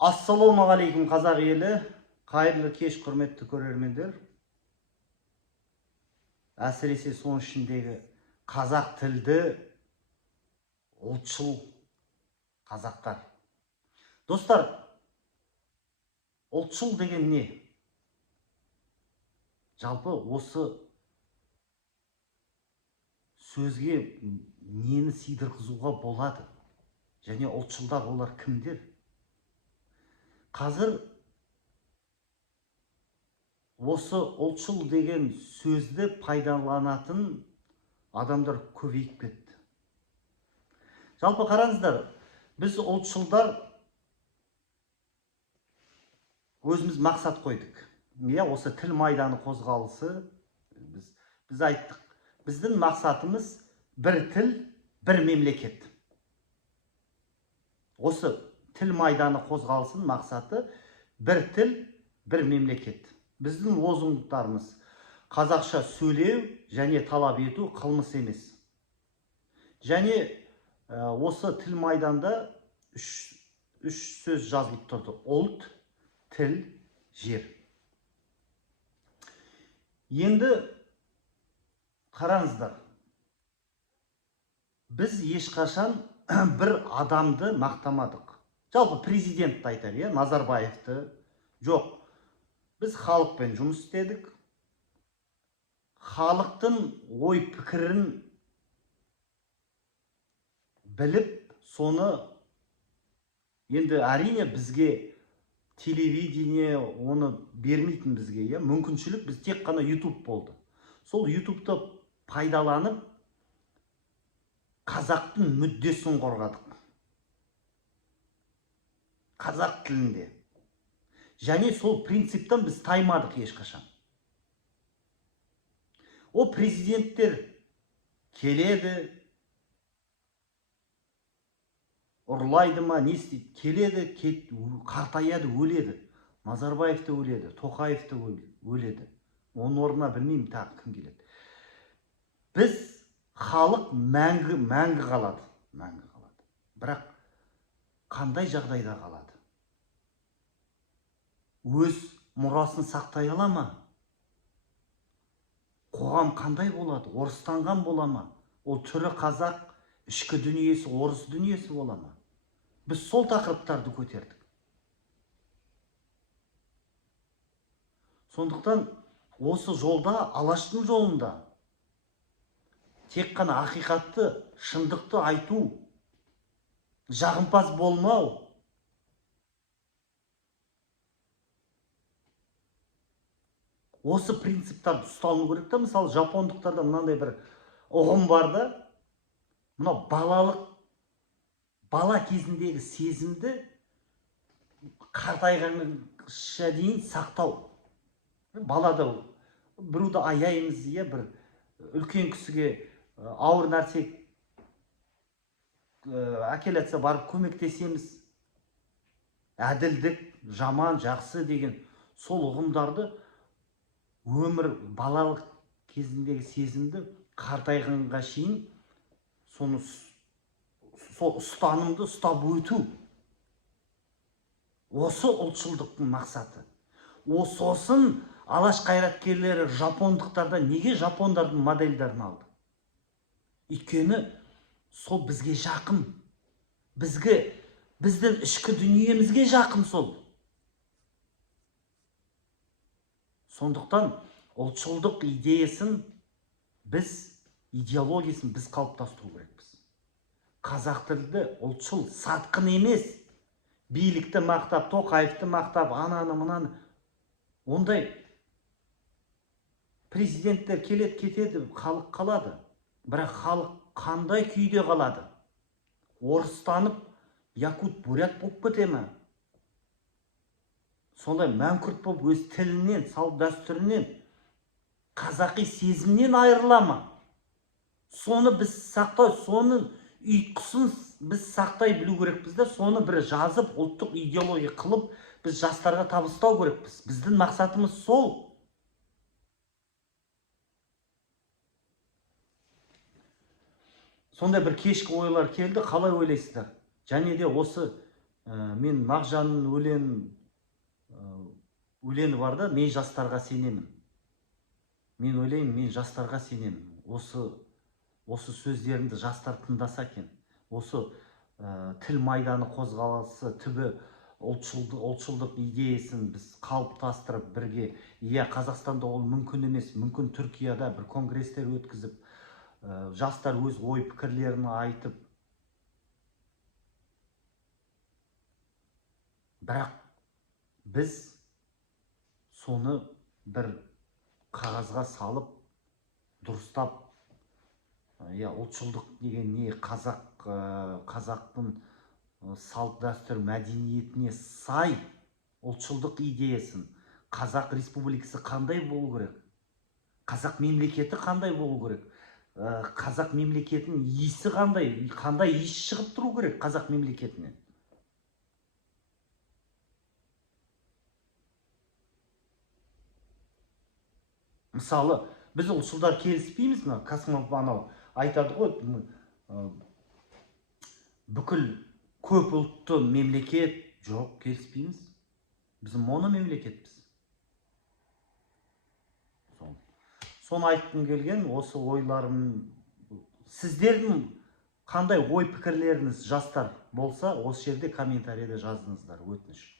Ассалаумағалейкум қазақ елі, қайырлы кеш құрметті көрермендер. Әсіресе соның ішіндегі қазақ тілді ұлтшыл қазақтар. Достар, ұлтшыл деген не? Жалпы осы сөзге нені сыйдырғызуға болады? Және ұлтшылдар олар кімдер? Қазір осы ұлтшыл деген сөзді пайдаланатын адамдар көбейіп кетті. Жалпы қараңыздар, біз ұлтшылдар өзіміз мақсат қойдық. Осы тіл майданы қозғалысы біз айттық. Біздің мақсатымыз бір тіл, бір мемлекет. Осы тіл майданы қозғалысының мақсаты бір тіл, бір мемлекет. Біздің лозунгтарымыз қазақша сөйлеу және талап ету қылмыс емес. Және осы тіл майданда үш сөз жазылып тұрды. Ұлт, тіл, жер. Енді қараңыздар. Біз ешқашан бір адамды мақтамадық. Жалпы президентті айтар, Назарбаевты. Жоқ. Біз халықпен жұмыс істедік. Халықтың ой пікірін біліп, соны енді әрине бізге телевидение оны бермейтін бізге, мүмкіншілік біз тек қана YouTube болды. Сол YouTube'ты пайдаланып қазақтың мүддесін қорғадық. Қазақ тілінде. Және сол принциптен біз таймадық ешқашан. О президенттер келеді, ұрлайды ма, не істейді? Келеді, қартаяды, өледі. Назарбаевты өледі, Тоқаевты өледі. Оның орнына білмеймін тағы кім келеді. Біз халық мәңгі қалады. Бірақ қандай жағдайда қалады? Өз мұрасын сақтай ала ма? Қоғам қандай болады? Орыстанған бола ма? Ол түрі қазақ, ішкі дүниесі, орыс дүниесі бола ма? Біз сол тақырыптарды көтердік. Сондықтан осы жолда, Алаштың жолында тек қана ақиқатты, шындықты айту, жағымпаз болмау, осы принциптарды ұстану керек та. Мысалы, жапондықтарда мынандай бір ұғым бар да, мынау бала кезіндегі сезімді қартайғанша дейін сақтау. Балада біреуді аяймыз, бір үлкен кісіге ауыр нәрсе әкелетсе барып көмектесеміз. Әділдік, жаман, жақсы деген сол ұғымдарды балалық кезіндегі сезімді қартайғанға шейін сол ұстанымды ұстап өту. Осы ұлтшылдықтың мақсаты. Сосын алаш қайраткерлері жапондықтарда неге жапондардың модельдерін алды? Өйткені сол бізге жақын. Біздің ішкі дүниемізге жақын сол. Сондықтан ұлтшылдық идеясын, идеологиясын біз қалыптастыру керекпіз. Қазақ тілді ұлтшыл сатқын емес. Билікті мақтап, Тоқаевты мақтап, ананы мынаны. Ондай президенттер келеді, кетеді, халық қалады. Бірақ халық қандай күйде қалады? Орыстанып, якут, бурят болып кете ме? Сондай мәңкүрт болып өз тілінен, салт дәстүрінен, қазақи сезімнен айырыла ма? Соны біз сақтай, соны ұйытқысын біз сақтай білу керекпіз де, соны бір жазып, ұлттық идеология қылып, біз жастарға табыстау керекпіз. Біздің мақсатымыз сол. Сондай бір кешкі ойлар келді, қалай ойлайсыздар? Және де осы Мен Мағжанның өлені бар да, мен жастарға сенемін. Мен ойлаймын, мен жастарға сенемін. Осы сөздерімді жастар тыңдаса екен. Осы тіл майданы қозғалысы түбі ұлтшылдық идеясын біз қалыптастырып бірге, иә, Қазақстанда ол мүмкін емес, мүмкін Түркияда бір конгресстер өткізіп, жастар өз ой пікірлерін айтып, бірақ біз соны бір қағазға салып дұрыстап, иә, ұлтшылдық деген не, қазақтың салт дәстүр мәдениетіне сай ұлтшылдық идеясын, қазақ республикасы қандай болу керек, қазақ мемлекеті қандай болу керек, қазақ мемлекетінің иісі қандай иіс шығып тұру керек қазақ мемлекетінен. Мысалы, біз ұлтшылдар келіспейміз, Қасымов анау айтады ғой, бүкіл көп ұлтты мемлекет, жоқ, келіспейміз. Біз мемлекетпіз. Соны айтқым келген, осы ойларым, сіздердің қандай ой пікірлеріңіз жастар болса, осы жерде комментарийде жазыңыздар, өтініш.